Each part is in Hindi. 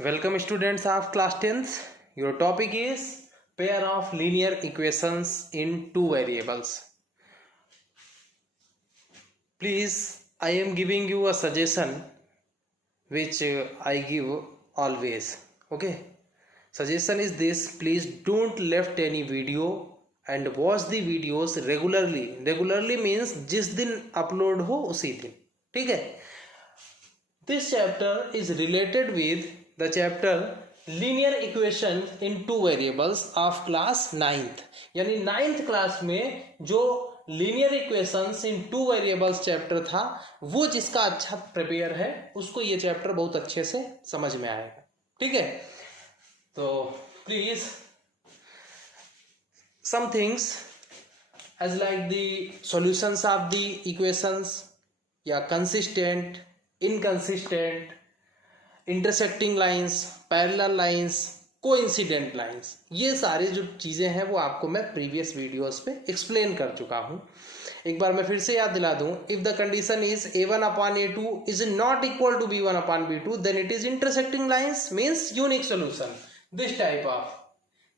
Welcome students of class 10th. Your topic is pair of linear equations in two variables. Please, I am giving you a suggestion which I give always. Okay. Suggestion is this: please don't left any video and watch the videos regularly. Regularly means जिस दिन upload हो उसी दिन. ठीक है. This chapter is related with the chapter linear equation in two variables of class 9th. यानी 9th क्लास में जो linear equations in two variables chapter था, वो जिसका अच्छा प्रिपेयर है उसको ये चैप्टर बहुत अच्छे से समझ में आएगा. ठीक है. तो please some things as like the solutions of the equations या consistent, inconsistent, intersecting lines, parallel lines, coincident lines, ये सारे जो चीज़ें हैं वो आपको मैं प्रीवियस वीडियोस पे एक्सप्लेन कर चुका हूँ. एक बार मैं फिर से याद दिला दूँ. If the condition is a1/a2 is not equal to b1/b2 then it is intersecting lines means unique solution. This type of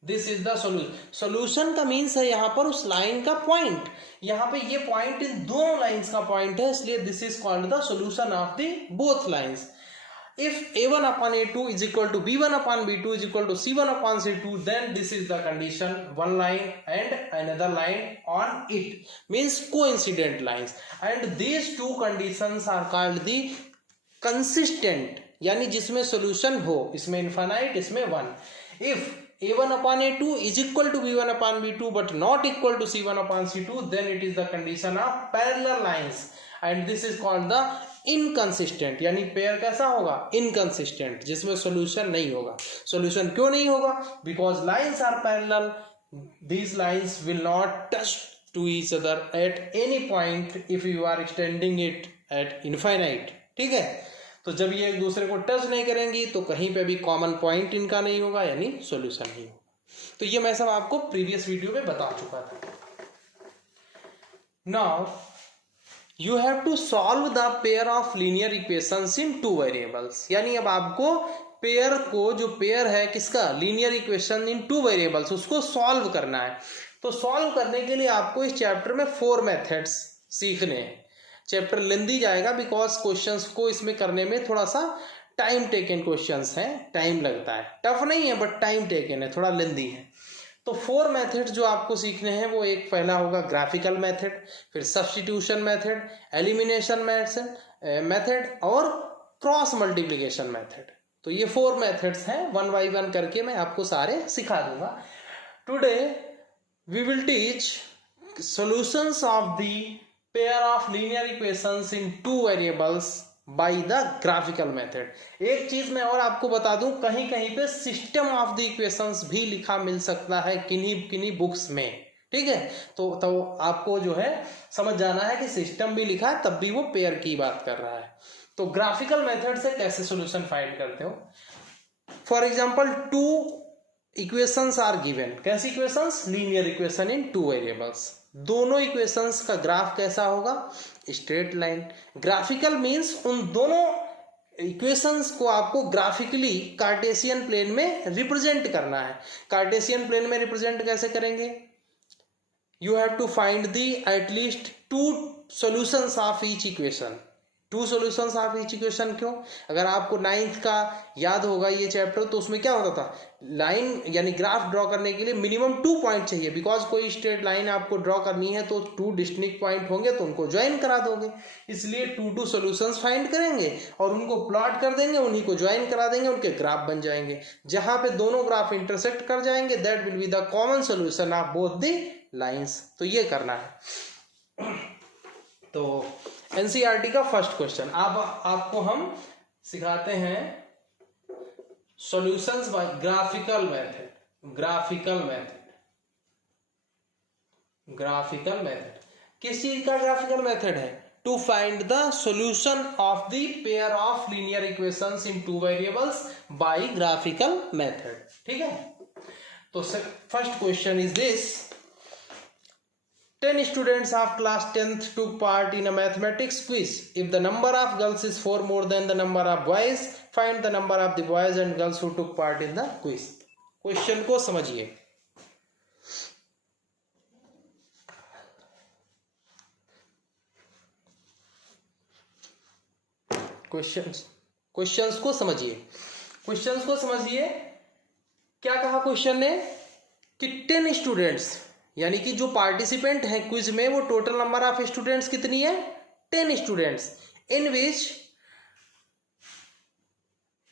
this is the solution. Solution का मीन्स है यहाँ पर उस लाइन का पॉइंट. यहाँ पे ये पॉइंट इन दोनों लाइंस का पॉइंट है, इसलिए this is called the solution of the both lines. If a1/a2 is equal to b1/b2 is equal to c1/c2, then this is the condition. One line and another line on it means coincident lines, and these two conditions are called the consistent. यानी जिसमें solution हो, इसमें infinite, इसमें 1. If a1/a2 is equal to b1/b2 but not equal to c1/c2, then it is the condition of parallel lines, and this is called the inconsistent. यानी पेयर कैसा होगा? इनकंसिस्टेंट, जिसमें सॉल्यूशन नहीं होगा. सॉल्यूशन क्यों नहीं होगा? Because lines are parallel. These lines will not touch to each other at any point if you are extending it at infinite. ठीक है. तो जब ये एक दूसरे को टच नहीं करेंगी तो कहीं पे भी कॉमन पॉइंट इनका नहीं होगा, यानी सॉल्यूशन नहीं होगा. तो ये मैं सब आपको प्रीवियस वीडियो में बता चुका था. Now you have to solve the pair of linear equations in two variables. यानी अब आपको पेयर को, जो पेयर है किसका, linear equation in two variables, उसको सॉल्व करना है. तो सॉल्व करने के लिए आपको इस चैप्टर में 4 मेथड्स सीखने हैं. चैप्टर लेंदी जाएगा बिकॉज क्वेश्चंस को इसमें करने में थोड़ा सा टाइम टेकन क्वेश्चंस हैं, टाइम लगता है. टफ नहीं है बट टाइम टेकन है, थोड़ा लेंदी है. तो 4 मेथड जो आपको सीखने हैं वो एक पहला होगा ग्राफिकल मेथड, फिर सब्स्टिट्यूशन मेथड, एलिमिनेशन मेथड और क्रॉस मल्टीप्लिकेशन मेथड. तो ये 4 मेथड्स हैं. 1 बाय 1 करके मैं आपको सारे सिखा दूंगा. Today we will teach solutions of the pair of linear equations in two variables by the graphical method. एक चीज मैं और आपको बता दूं, कहीं कहीं पे सिस्टम ऑफ द इक्वेशंस भी लिखा मिल सकता है किन्हीं बुक्स में. ठीक है. तो आपको जो है समझ जाना है कि सिस्टम भी लिखा है तब भी वो पेयर की बात कर रहा है. तो ग्राफिकल मेथड से कैसे सोल्यूशन फाइंड करते हो. For example 2 equations are given. कैसी equations? Linear equation in two variables. दोनों इक्वेशंस का ग्राफ कैसा होगा? Straight line. ग्राफिकल मींस उन दोनों इक्वेशंस को आपको ग्राफिकली कार्टेशियन प्लेन में रिप्रेजेंट करना है. कार्टेशियन प्लेन में रिप्रेजेंट कैसे करेंगे? You have to find the at least 2 solutions of each equation. 2 solutions of each equation. क्यों? अगर आपको 9th का याद होगा ये चैप्टर, तो उसमें क्या होता था, लाइन यानी ग्राफ ड्रॉ करने के लिए मिनिमम 2 पॉइंट चाहिए. बिकॉज कोई स्ट्रेट लाइन आपको ड्रॉ करनी है तो 2 डिस्टिंक्ट पॉइंट होंगे तो उनको ज्वाइन करा दोगे. इसलिए 2 सॉल्यूशंस फाइंड करेंगे और उनको प्लॉट कर देंगे, उन्हीं को ज्वाइन करा देंगे, उनके ग्राफ बन जाएंगे. जहां पे दोनों ग्राफ इंटरसेक्ट कर जाएंगे that will be the common solution of both the lines. तो ये करना है. तो एनसीईआरटी का फर्स्ट क्वेश्चन. अब आपको हम सिखाते हैं solutions by graphical method. Graphical method किस चीज का ग्राफिकल मेथड है? To find the solution of the pair of linear equations in two variables by graphical method. ठीक है. तो first question is this: 10 students of class 10th took part in a mathematics quiz. If the number of girls is 4 more than the number of boys, find the number of the boys and girls who took part in the quiz. Question को समझिए. क्वेश्चंस को समझिए. क्वेश्चंस को समझिए. क्या कहा क्वेश्चन ने कि 10 स्टूडेंट्स, यानी कि जो पार्टिसिपेंट हैं क्विज में, वो टोटल नंबर ऑफ स्टूडेंट्स कितनी है? 10 students. In which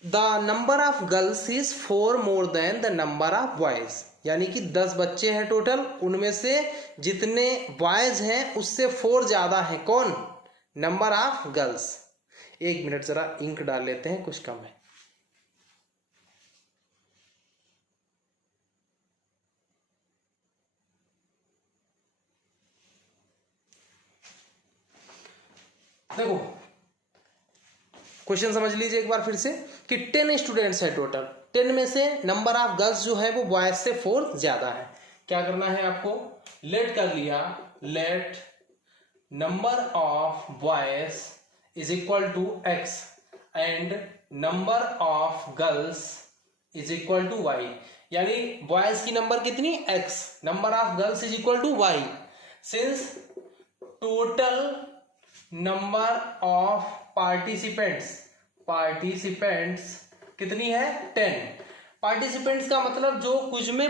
the number of girls is 4 more than the number of boys. यानी कि 10 बच्चे हैं टोटल, उनमें से जितने बॉयज हैं उससे 4 ज्यादा है. कौन? Number of girls. एक मिनट जरा इंक डाल लेते हैं, कुछ कम है. देखो क्वेश्चन समझ लीजिए एक बार फिर से कि 10 स्टूडेंट्स है टोटल. 10 में से नंबर ऑफ गर्ल्स जो है वो बॉयज से 4 ज्यादा है. क्या करना है आपको? लेट कर लिया. Let number of boys is equal to x and number of girls is equal to y. यानी बॉयज की नंबर कितनी? एक्स. Number of girls is equal to y. Since total number of participants कितनी है? 10. पार्टिसिपेंट्स का मतलब जो कुछ में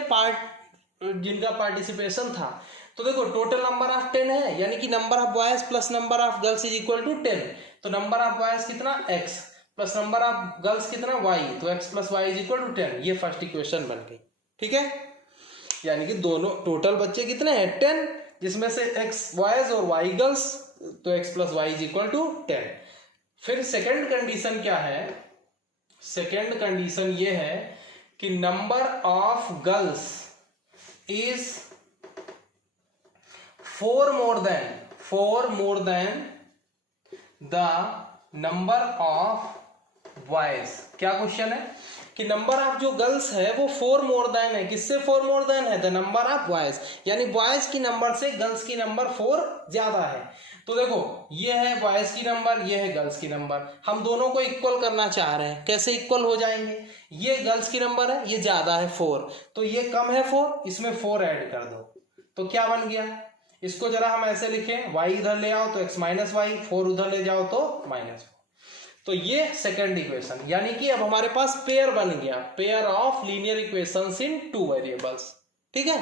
जिनका पार्टिसिपेशन था. तो देखो टोटल नंबर ऑफ 10 है, यानी कि number of boys plus number of girls is equal to 10. तो नंबर ऑफ बॉयज कितना? x plus number of girls कितना? y. तो x plus y is equal to 10. ये फर्स्ट इक्वेशन बन गई. ठीक है, यानी कि दोनों टोटल बच्चे कितने हैं? 10, जिसमें से x बॉयज और y गर्ल्स. तो x plus y is equal to 10. फिर सेकेंड कंडीशन क्या है? सेकेंड कंडीशन ये है कि number of girls is 4 more than the number of boys. क्या क्वेश्चन है कि नंबर ऑफ जो गर्ल्स है वो 4 मोर देन है. किससे 4 मोर देन है? The number of boys. यानी बॉयज की नंबर से गर्ल्स की नंबर 4 ज्यादा है. तो देखो ये है बॉयज की नंबर, ये है गर्ल्स की नंबर. हम दोनों को इक्वल करना चाह रहे हैं. कैसे इक्वल हो जाएंगे? ये गर्ल्स की नंबर है, ये ज्यादा है 4, तो ये कम है 4, इसमें 4 ऐड कर दो. तो क्या बन गया? इसको जरा हम ऐसे लिखें, y इधर ले आओ तो x माइनस वाई, 4 उधर ले जाओ तो माइनस 4. तो ये सेकंड इक्वेशन. यानी कि अब हमारे पास पेयर बन गया. Pair of linear equations in 2 variables. ठीक है.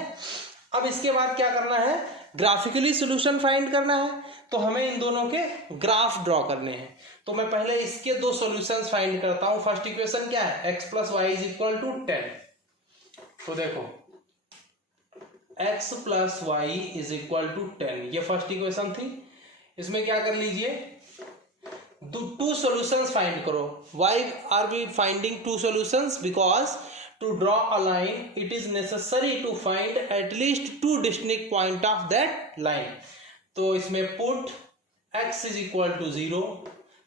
अब इसके बाद क्या करना है? ग्राफिकली सॉल्यूशन फाइंड करना है. तो हमें इन दोनों के ग्राफ ड्रॉ करने हैं. तो मैं पहले इसके 2 सॉल्यूशंस फाइंड करता हूं. फर्स्ट इक्वेशन क्या है? x plus y is equal to 10. तो देखो x plus y is equal to 10, ये फर्स्ट इक्वेशन थी. इसमें क्या कर लीजिए? 2 सॉल्यूशंस फाइंड करो. Why are we finding 2 solutions? Because to draw a line it is necessary to find at least 2 distinct point of that line. तो इसमें put x is equal to 0.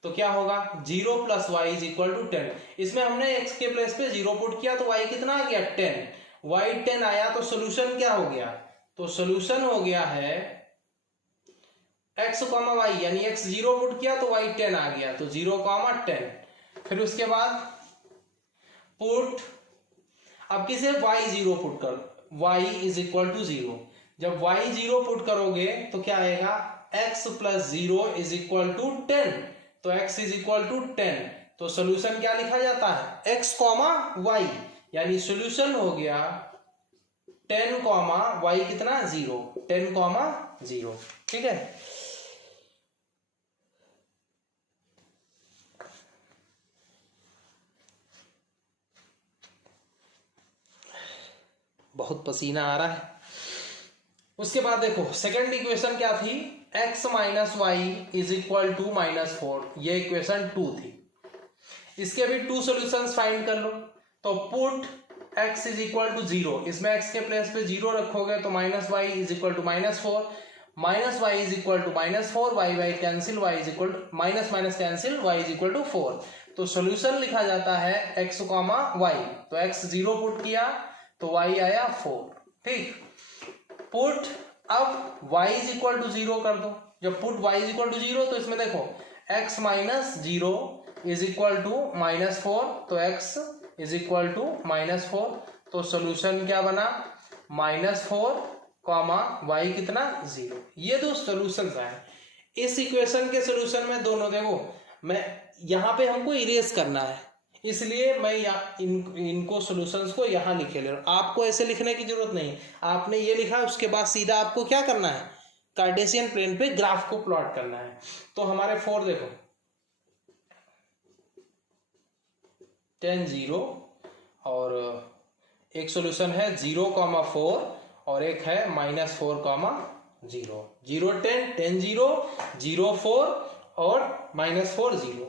तो क्या होगा? 0 plus y is equal to 10. इसमें हमने x के प्लेस पे 0 पुट किया तो y कितना आ गया? 10. y 10 आया तो सोल्यूशन क्या हो गया? तो सोल्यूशन हो गया है x कॉमा वाई, यानी x 0 पुट किया तो y 10 आ गया, तो 0 कॉमा 10. फिर उसके बाद पुट, अब किसे? y 0 पुट कर, y इज इक्वल टू 0. जब y 0 पुट करोगे तो क्या आएगा? x plus 0 is equal to 10. तो x इज इक्वल टू 10. तो सोल्यूशन क्या लिखा जाता है? x कॉमा y, यानी सोल्यूशन हो गया 10 कॉमा y कितना? 0. 10 कॉमा 0. ठीक है. बहुत पसीना आ रहा है. उसके बाद देखो सेकंड इक्वेशन क्या थी? x minus y is equal to -4. ये इक्वेशन 2 थी. इसके भी 2 सॉल्यूशंस फाइंड कर लो. तो put x is equal to 0. इसमें x के प्लेस पे 0 रखोगे तो minus y is equal to -4. Minus y is equal to -4. Y y cancel, y is equal to minus minus cancel, y is equal to 4. तो सॉल्यूशन लिखा जाता है x कॉमा वाई. तो x 0 पुट किया तो y आया 4. ठीक. पुट अब y इज इक्वल टू 0 कर दो। जब put y is equal to 0 तो इसमें देखो x minus 0 is equal to -4, तो x इज इक्वल टू -4, तो सोल्यूशन क्या बना -4 कॉमा y कितना 0। ये दो सोल्यूशन आए। इस इक्वेशन के सोल्यूशन में दोनों देखो, मैं यहाँ पे हमको इरेज करना है इसलिए मैं इनको सॉल्यूशंस को यहाँ लिखे ले रहा हूँ। आपको ऐसे लिखने की जरूरत नहीं, आपने ये लिखा उसके बाद सीधा आपको क्या करना है, कार्टेशियन प्लेन पे ग्राफ को प्लॉट करना है। तो हमारे 4 देखो 10 0 और एक सॉल्यूशन है 0,4 और एक है -4,0 0 10 10 0 0 4 और -4 0।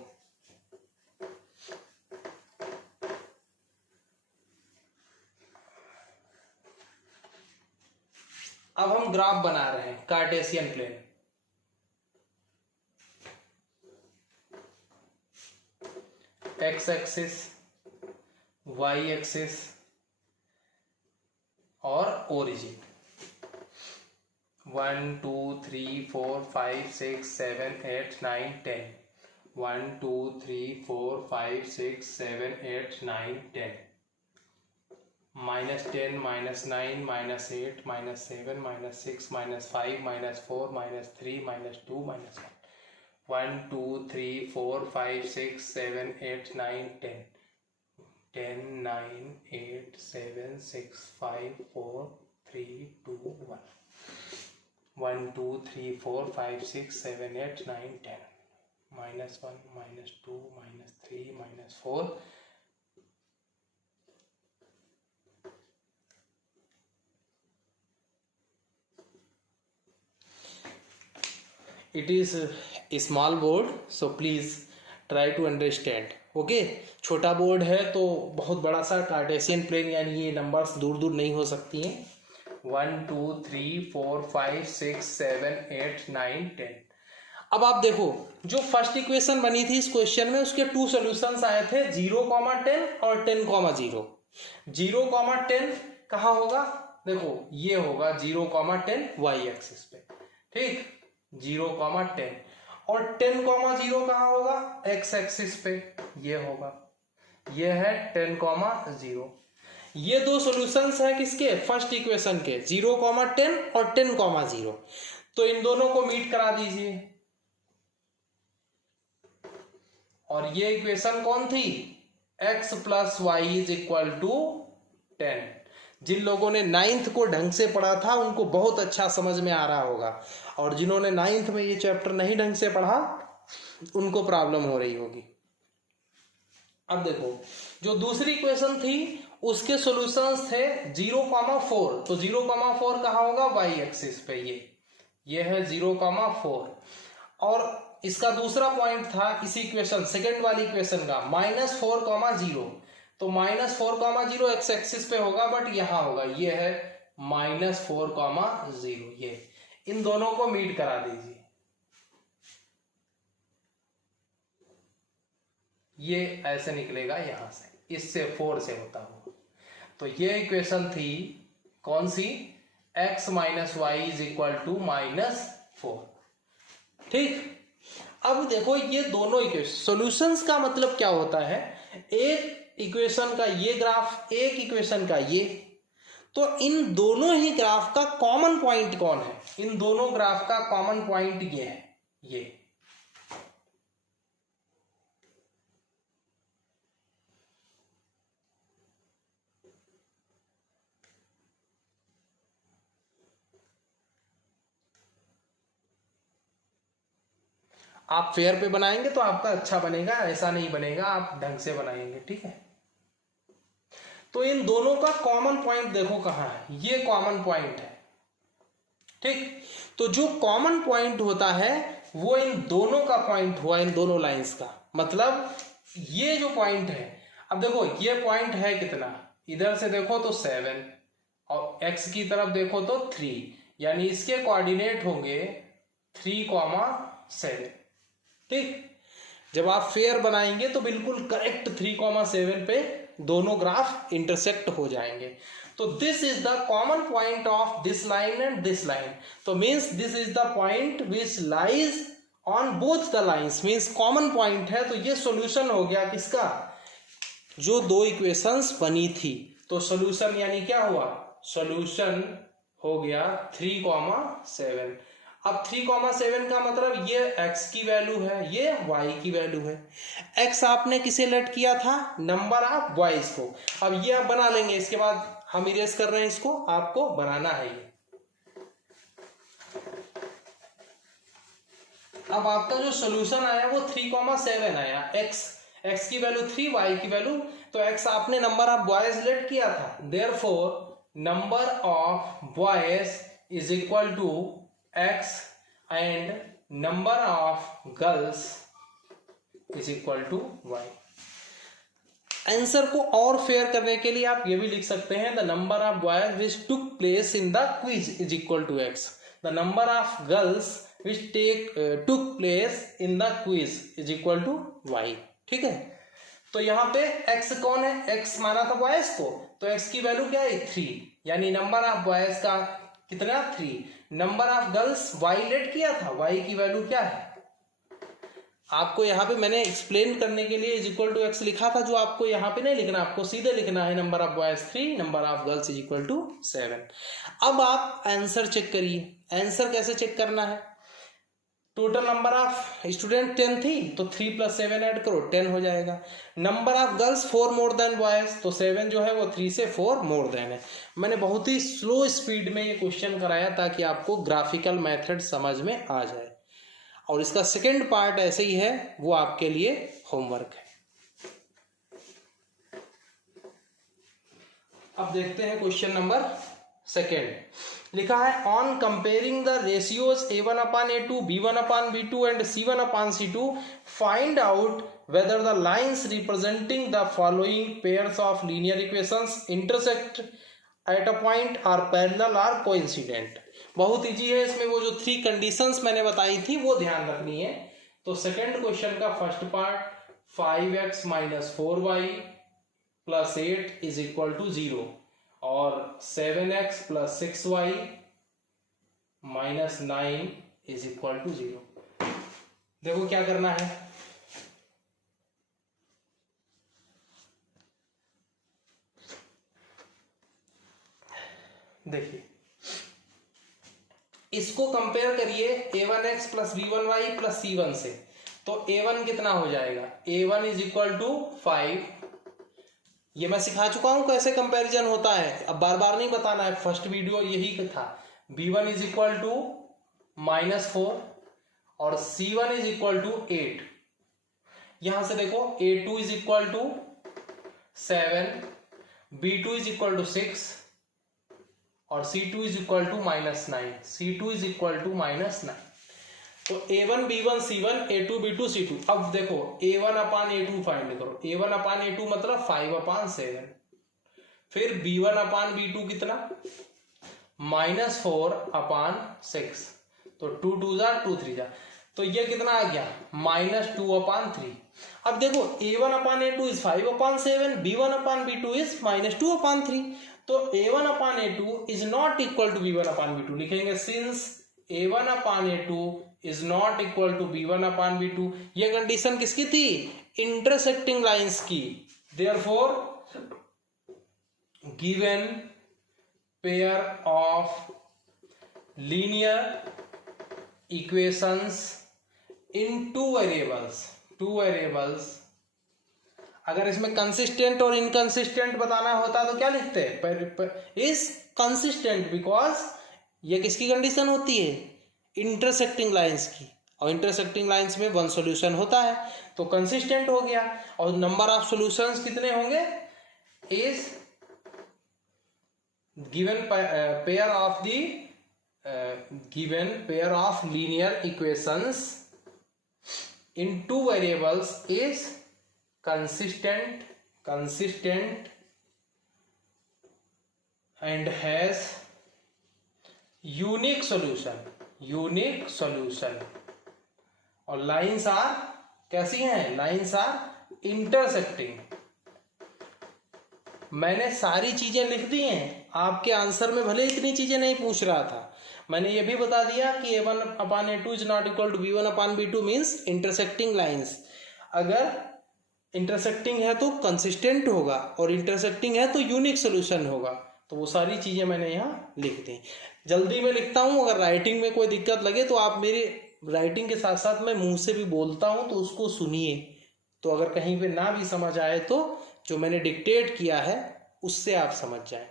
अब हम ग्राफ बना रहे हैं Cartesian plane. X axis, y axis और origin 1 2 3 4 5 6 7 8 9 10 1 2 3 4 5 6 7 8 9 10 -10 -9 -8 -7 -6 -5 -4 -3 -2 -1 1 2 3 4 5 6 7 8 9 10 10 9 8 7 6 5 4 3 2 1 1 2 3 4 5 6 7 8 9 10 -1 -2 -3 -4 it is a small board so please try to understand okay। छोटा बोर्ड है तो बहुत बड़ा सा कार्टेशियन प्लेन यानी ये नंबर्स दूर दूर नहीं हो सकती हैं। 1 2 3 4 5 6 7 8 9 10। अब आप देखो जो फर्स्ट इक्वेशन बनी थी इस क्वेश्चन में उसके 2 सॉल्यूशंस आए थे 0,10 और 10,0। 0,10 कहाँ होगा, देखो ये होगा 0,10 वाई एक्सिस पे, ठीक 0,10 और 10,0 कहाँ होगा एक्स एक्सिस पे, ये होगा, ये है 10,0। ये दो सॉल्यूशंस हैं किसके, फर्स्ट इक्वेशन के 0,10 और 10,0। तो इन दोनों को मीट करा दीजिए और ये इक्वेशन कौन थी, x + y = 10। जिन लोगों ने 9th को ढंग से पढ़ा था उनको बहुत अच्छा समझ में आ रहा होगा और जिन्होंने 9th में ये चैप्टर नहीं ढंग से पढ़ा उनको प्रॉब्लम हो रही होगी। अब देखो जो दूसरी इक्वेशन थी उसके सॉल्यूशंस थे 0,4, तो 0,4 कहाँ होगा वाई एक्सिस पे, ये है 0,4 और इसका दूसरा पॉइंट था इसी इक्वेशन सेकेंड वाली इक्वेशन का -4,0, तो -4,0 एक्स एक्सिस पे होगा बट यहां होगा, ये है -4,0। ये इन दोनों को मीट करा दीजिए, ये ऐसे निकलेगा यहां से, इससे 4 से होता हुआ। तो ये इक्वेशन थी कौन सी, x - y = -4, ठीक। अब देखो ये दोनों इक्वेशन सॉल्यूशंस का मतलब क्या होता है, एक इक्वेशन का ये ग्राफ एक इक्वेशन का ये, तो इन दोनों ही ग्राफ का कॉमन पॉइंट कौन है, इन दोनों ग्राफ का कॉमन पॉइंट ये है, ये आप फेयर पे बनाएंगे तो आपका अच्छा बनेगा, ऐसा नहीं बनेगा, आप ढंग से बनाएंगे, ठीक है। तो इन दोनों का कॉमन पॉइंट देखो कहाँ है, ये कॉमन पॉइंट है, ठीक। तो जो कॉमन पॉइंट होता है वो इन दोनों का पॉइंट हुआ, इन दोनों लाइंस का मतलब ये जो पॉइंट है, अब देखो ये पॉइंट है कितना, इधर से देखो तो 7 और x की तरफ देखो तो 3, यानी इसके कोऑर्डिनेट होंगे 3,7, ठीक। जब आप फेयर बनाएंगे तो बिल्कुल करेक्ट 3,7 पे दोनों ग्राफ इंटरसेक्ट हो जाएंगे। तो this is the common point of this line and this line. तो means this is the point which lies on both the lines, means common point है। तो ये सॉल्यूशन हो गया किसका, जो दो इक्वेशंस बनी थी। तो सॉल्यूशन यानी क्या हुआ, सॉल्यूशन हो गया 3,7। अब 3,7 का मतलब ये x की वैल्यू है, ये y की वैल्यू है। x आपने किसे लेट किया था, नंबर ऑफ बॉयज को। अब ये आप बना लेंगे, इसके बाद हम इरेज कर रहे हैं इसको, आपको बनाना है ये। अब आपका जो सॉल्यूशन आया वो 3,7 आया। x की वैल्यू 3, y की वैल्यू, तो x आपने नंबर ऑफ बॉयज लेट किया था, therefore number of boys is equal to x and number of girls is equal to y। Answer को और फेयर करने के लिए आप ये भी लिख सकते हैं, the number of boys which took place in the quiz is equal to x, the number of girls which took place in the quiz is equal to y। ठीक है, तो यहाँ पे x कौन है, x माना था बॉयज को, तो x की वैल्यू क्या है 3, यानी नंबर ऑफ बॉयज का कितना 3। Number of girls y let किया था, y की वैल्यू क्या है, आपको यहाँ पे मैंने एक्सप्लेन करने के लिए इज इक्वल टू x लिखा था, जो आपको यहाँ पे नहीं लिखना, आपको सीधे लिखना है number of boys 3, number of girls is equal to 7। अब आप आंसर चेक करिए। आंसर कैसे चेक करना है, टोटल नंबर ऑफ स्टूडेंट 10 थी, तो 3 + 7 ऐड करो 10 हो जाएगा। Number of girls 4 more than boys, तो 7 जो है वो 3 से 4 मोर देन है। मैंने बहुत ही स्लो स्पीड में ये क्वेश्चन कराया ताकि आपको ग्राफिकल मेथड समझ में आ जाए, और इसका सेकंड पार्ट ऐसे ही है, वो आपके लिए होमवर्क है। अब देखते हैं क्वेश्चन नंबर सेकेंड। लिखा है on comparing the ratios a1/a2, b1/b2 and c1/c2 find out whether the lines representing the following pairs of linear equations intersect at a point are parallel or coincident। बहुत इजी है, इसमें वो जो 3 कंडीशंस मैंने बताई थी वो ध्यान रखनी है। तो सेकंड क्वेश्चन का first part 5x - 4y + 8 is equal to 0 और 7x + 6y - 9 is equal to 0। देखो क्या करना है, देखिए इसको कंपेयर करिए a1x + b1y + c1 से। तो a1 कितना हो जाएगा, a1 इज इक्वल टू 5। ये मैं सिखा चुका हूं कैसे कंपैरिजन होता है, अब बार बार नहीं बताना है, फर्स्ट वीडियो यही था। b1 इज इक्वल टू -4 और c1 इज इक्वल टू 8। यहां से देखो a2 is equal to 7, b2 is equal to 6 और c2 is equal to -9, c2 is equal to -9। तो a1 b1 c1 a2 b2 c2। अब देखो a1/a2 फाइंड करो, a1/a2 मतलब 5/7, फिर b1/b2 कितना -4/6, तो 2 2 जा 2 3 जा, तो ये कितना आ गया -2/3। अब देखो a1/a2 इज 5/7, b1/b2 इज -2/3, तो a1/a2 is not equal to b1/b2। लिखेंगे since a1/a2 is not equal to b1/b2। ये कंडीशन किसकी थी, इंटरसेक्टिंग लाइंस की। Therefore given pair of linear equations in two variables, अगर इसमें कंसिस्टेंट और इनकंसिस्टेंट बताना होता तो क्या लिखते हैं, इज कंसिस्टेंट, बिकॉज ये किसकी कंडीशन होती है, इंटरसेक्टिंग लाइंस की, और इंटरसेक्टिंग लाइंस में 1 सॉल्यूशन होता है, तो कंसिस्टेंट हो गया। और नंबर ऑफ सॉल्यूशंस कितने होंगे, is given pair of linear equations in 2 variables is consistent and has unique solution और lines are कैसी हैं, lines are intersecting मैंने सारी चीजें लिख दी हैं, आपके आंसर में भले इतनी चीजें नहीं पूछ रहा था। मैंने ये भी बता दिया कि a1/a2 is not equal to b1/b2 means intersecting lines. अगर इंटरसेक्टिंग है तो कंसिस्टेंट होगा, और इंटरसेक्टिंग है तो यूनिक सोल्यूशन होगा। तो वो सारी चीजें मैंने यहाँ लिख दी। जल्दी में लिखता हूँ, अगर राइटिंग में कोई दिक्कत लगे तो आप मेरी राइटिंग के साथ साथ मैं मुंह से भी बोलता हूँ तो उसको सुनिए, तो अगर कहीं पे ना भी समझ आए तो जो मैंने डिक्टेट किया है उससे आप समझ जाएं।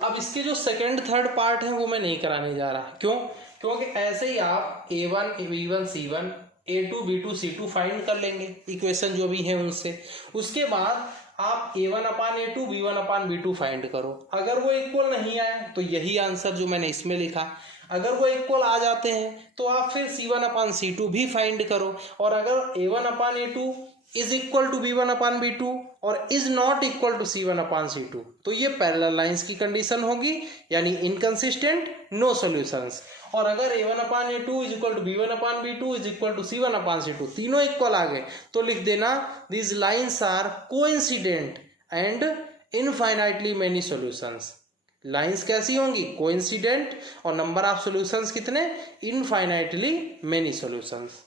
अब इसके जो सेकंड थर्ड पार्ट है वो मैं नहीं कराने जा रहा। क्यों? क्योंकि ऐसे ही आप a1 b1 c1 a2 b2 c2 find कर लेंगे इक्वेशन जो भी है उनसे। उसके बाद आप a1/a2 b1/b2 फाइंड करो। अगर वो इक्वल नहीं आए तो यही आंसर जो मैंने इसमें लिखा। अगर वो इक्वल आ जाते हैं तो आप फिर c1/c2 भी फाइंड करो। और अगर a1/a2 is equal to b1/b2 और is not equal to c1/c2 तो ये पैरेलल लाइंस की कंडीशन होगी, यानी इनकंसिस्टेंट, नो सॉल्यूशंस। और अगर a1/a2 is equal to b1/b2 is equal to c1/c2 तीनों इक्वल आ गए तो लिख देना these lines are coincident and infinitely many solutions. Lines कैसी होंगी? कोइंसिडेंट, और नंबर ऑफ सॉल्यूशंस कितने? Infinitely many solutions.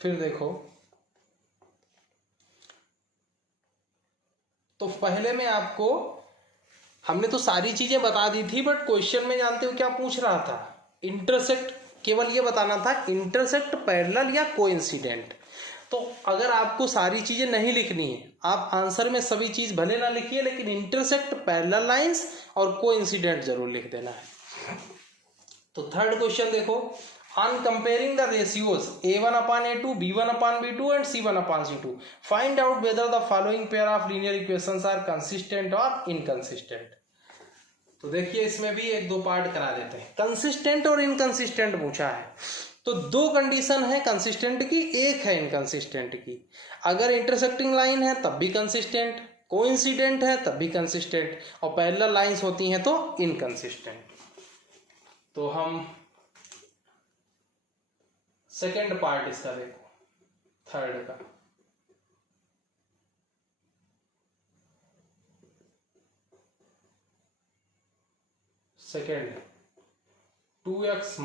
फिर देखो, तो पहले में आपको हमने तो सारी चीजें बता दी थी, बट क्वेश्चन में जानते हो क्या पूछ रहा था? इंटरसेक्ट, केवल ये बताना था इंटरसेक्ट, पैरेलल या कोइंसिडेंट। तो अगर आपको सारी चीजें नहीं लिखनी है, आप आंसर में सभी चीज भले ना लिखिए, लेकिन इंटरसेक्ट, पैरेलल लाइंस और कोइंसिडेंट जरूर लिख देना है। तो थर्ड क्वेश्चन देखो, on comparing the ratios a1/a2 b1/b2 and c1/c2 find out whether the following pair of linear equations are consistent or inconsistent। तो देखिए इसमें भी एक दो पार्ट करा देते हैं। कंसिस्टेंट और इनकंसिस्टेंट पूछा है, तो दो कंडीशन है कंसिस्टेंट की, एक है इनकंसिस्टेंट की। अगर इंटरसेक्टिंग लाइन है तब भी कंसिस्टेंट, कोइंसिडेंट है तब भी कंसिस्टेंट, और पैरेलल लाइंस होती हैं तो इनकंसिस्टेंट। तो हम सेकेंड पार्ट इसका देखो, थर्ड का। Second, 2x -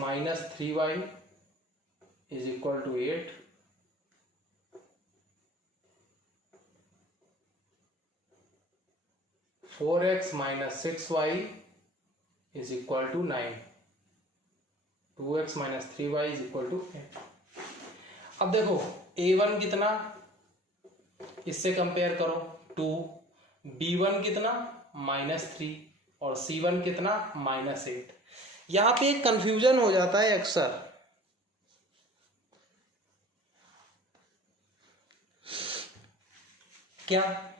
3y is equal to 8, 4x - 6y is equal to 9, 2x - 3y is equal to 8। अब देखो a1 कितना, इससे कंपेयर करो 2, b1 कितना -3 और c1 कितना -8। यहां पे एक कंफ्यूजन हो जाता है अक्सर। क्या?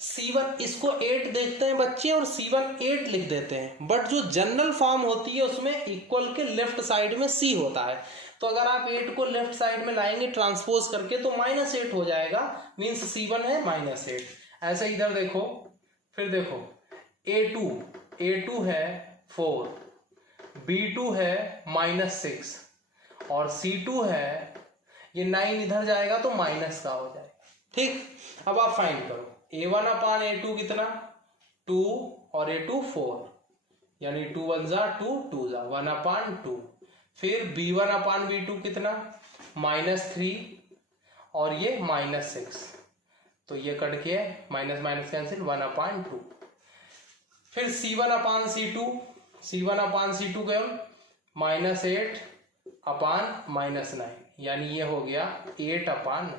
C1 इसको 8 देखते हैं बच्चे और C1 8 लिख देते हैं, बट जो जनरल फॉर्म होती है उसमें इक्वल के लेफ्ट साइड में C होता है। तो अगर आप 8 को लेफ्ट साइड में लाएंगे ट्रांसपोज करके तो -8 हो जाएगा, मीन्स C1 है -8। ऐसे इधर देखो, फिर देखो A2 है 4, B2 है -6 और C2 है ये 9, इधर जाएगा तो माइनस का हो जाएगा। ठीक, अब आप फाइंड करो a1/a2 कितना 2 और a2 4, यानी 2 1 जा 2 2 जा 1/2। फिर b1/b2 कितना -3 और ये -6, तो ये कट के माइनस माइनस कैंसिल 1/2। फिर C1/C2 केवल -8/-9, यानी ये हो गया 8/9।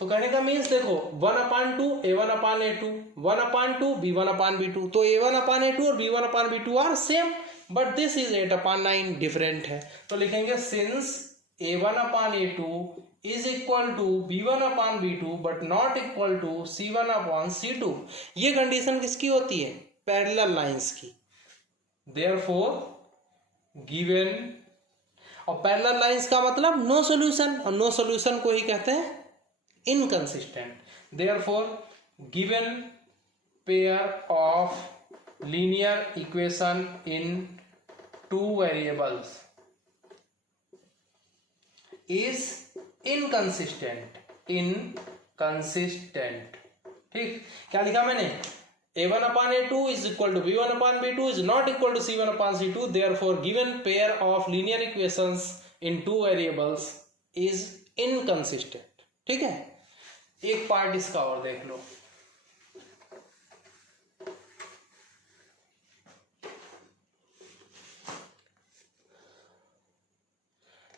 तो कहने का मीन्स देखो 1/2 a1/a2, 1/2 b1/b2, तो a1/a2 और b1/b2 are same, but this is 8/9, different है। तो लिखेंगे since a1/a2 is equal to b1/b2 but not equal to c1/c2। ये कंडीशन किसकी होती है? पैरेलल लाइंस की। देयरफॉर गिवन, और पैरेलल लाइंस का मतलब नो सॉल्यूशन, और नो सॉल्यूशन को ही कहते हैं inconsistent। therefore given pair of linear equation in two variables is inconsistent. ठीक, क्या लिखा मैंने? a1 upon a2 is equal to b1 upon b2 is not equal to c1 upon c2. Therefore, given pair of linear equations in two variables is inconsistent. ठीक है, एक पार्ट इसका और देख लो.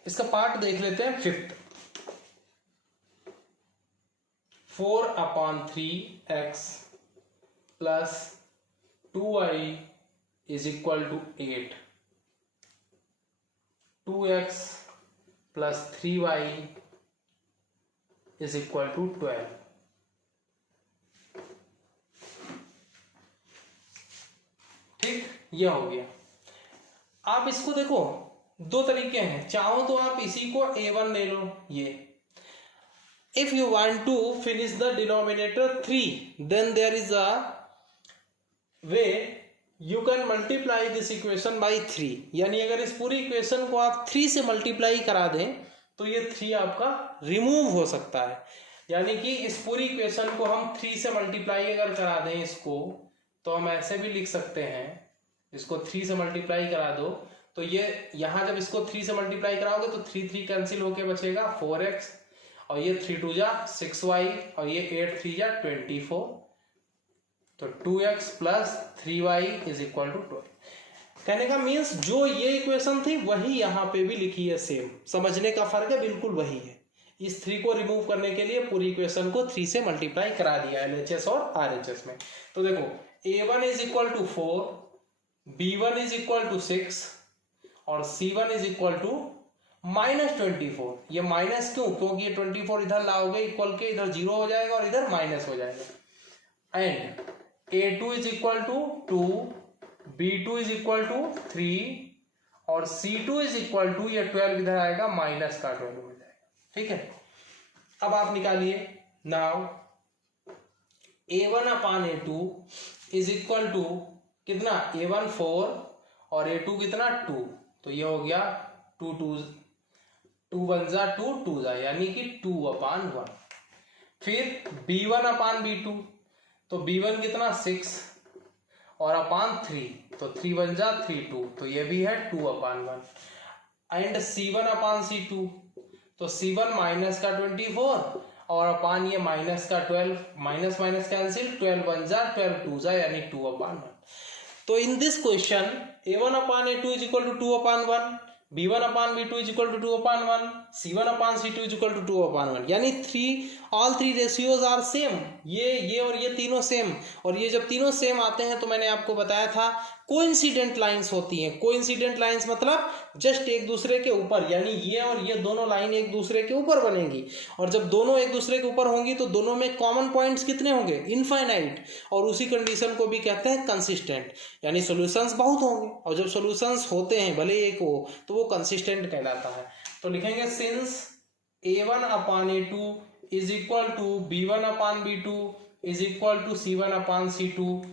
इसका पार्ट देख लेते हैं. Fifth, 4/3x plus 2y is equal to 8. 2x plus 3y is equal to 12. ठीक, यह हो गया. आप इसको देखो, दो तरीके हैं. चाहो तो आप इसी को a1 ले लो. ये if you want to finish the denominator 3, then there is a way you can multiply this equation by 3. यानी अगर इस पूरी इक्वेशन को आप 3 से मल्टीप्लाई करा दें तो ये 3 आपका रिमूव हो सकता है. यानी कि इस पूरी इक्वेशन को हम 3 से मल्टीप्लाई अगर करा दें इसको, तो हम ऐसे भी लिख सकते हैं. इसको 3 से मल्टीप्लाई करा दो तो ये यहां जब इसको 3 से मल्टीप्लाई कराओगे तो 3 कैंसिल होके बचेगा 4x, और ये 3 2 जा 6y, और ये 8 3 जा 24. तो 2x plus 3y is equal to 12. कहने का मीन्स जो ये इक्वेशन थी वही यहाँ पे भी लिखी है सेम. समझने का फर्क है, बिल्कुल वही है. इस 3 को रिमूव करने के लिए पूरी इक्वेशन को 3 से मल्टीप्लाई करा दिया LHS और RHS में. तो देखो a1 is equal to 4, b1 is equal to 6 और c1 इज इक्वल टू -24. ये माइनस क्यों? क्योंकि ये 24 इधर लाओगे इक्वल के, इधर 0 हो जाएगा और इधर माइनस हो जाएगा. And a2 is equal to 2, b2 is equal to 3 और c2 इज इक्वल टू, ये 12 इधर आएगा माइनस का 12 हो जाएगा. ठीक है, अब आप निकालिए. Now a1 upon a2 is equal to कितना? a1 4 और a2 कितना? 2. तो ये हो गया 2 1 जा 2 जा, यानी कि 2/1. फिर b1 अपान b2, तो b1 कितना? 6 और अपान 3, तो 3 1 जा 3 2, तो ये भी है 2/1. एंड c1 अपान c2, तो c1 माइनस का 24 और अपान ये माइनस का 12, माइनस माइनस कैंसिल, 12 1 जा 12 2 जा, यानी 2/1. तो in this question a1 upon a2 is equal to 2/1, b1 upon b2 is equal to 2/1, c1 upon c2 is equal to 2/1. यानी all three ratios are same. ये और ये तीनों सेम. और ये जब तीनों सेम आते हैं तो मैंने आपको बताया था कोइंसिडेंट लाइंस होती हैं. कोइंसिडेंट लाइंस मतलब जस्ट एक दूसरे के ऊपर, यानी ये और ये दोनों लाइन एक दूसरे के ऊपर बनेंगी. और जब दोनों एक दूसरे के ऊपर होंगी तो दोनों में कॉमन पॉइंट्स कितने होंगे? इनफाइनाइट. और उसी कंडीशन को भी कहते हैं कंसिस्टेंट, यानी सॉल्यूशंस बहुत होंगे. और जब सॉल्यूशंस होते हैं भले एक हो तो वो कंसिस्टेंट कहलाता है. तो लिखेंगे since a1 upon a2 is equal to b1 upon b2 is equal to c1 upon c2,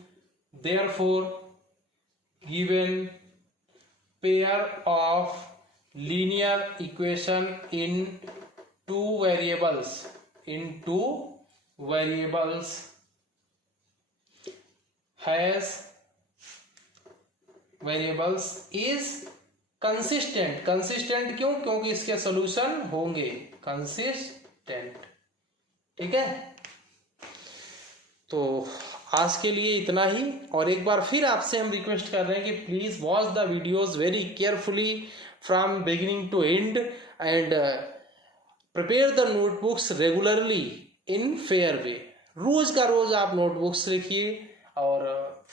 therefore given pair of linear equation in two variables is consistent. consistent क्यों? क्योंकि इसके सॉल्यूशन होंगे consistent. ठीक है, तो आज के लिए इतना ही. और एक बार फिर आपसे हम रिक्वेस्ट कर रहे हैं कि please watch the videos very carefully from beginning to end and prepare the notebooks regularly in fair way. रोज का रोज आप नोटबुक्स लिखिए और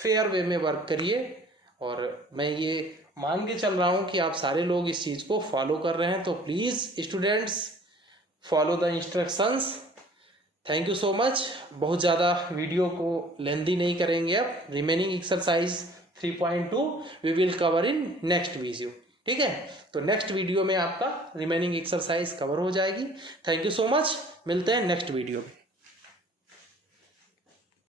फेयर वे में वर्क करिए. और मैं ये मान के चल रहा हूँ कि आप सारे लोग इस चीज़ को फॉलो कर रहे हैं. तो please students follow the instructions. Thank you so much. बहुत ज़्यादा वीडियो को लेंदी नहीं करेंगे. अब remaining exercise 3.2 we will cover in next video. ठीक है, तो नेक्स्ट वीडियो में आपका रिमेनिंग एक्सरसाइज कवर हो जाएगी. Thank you so much. मिलते हैं नेक्स्ट वीडियो में.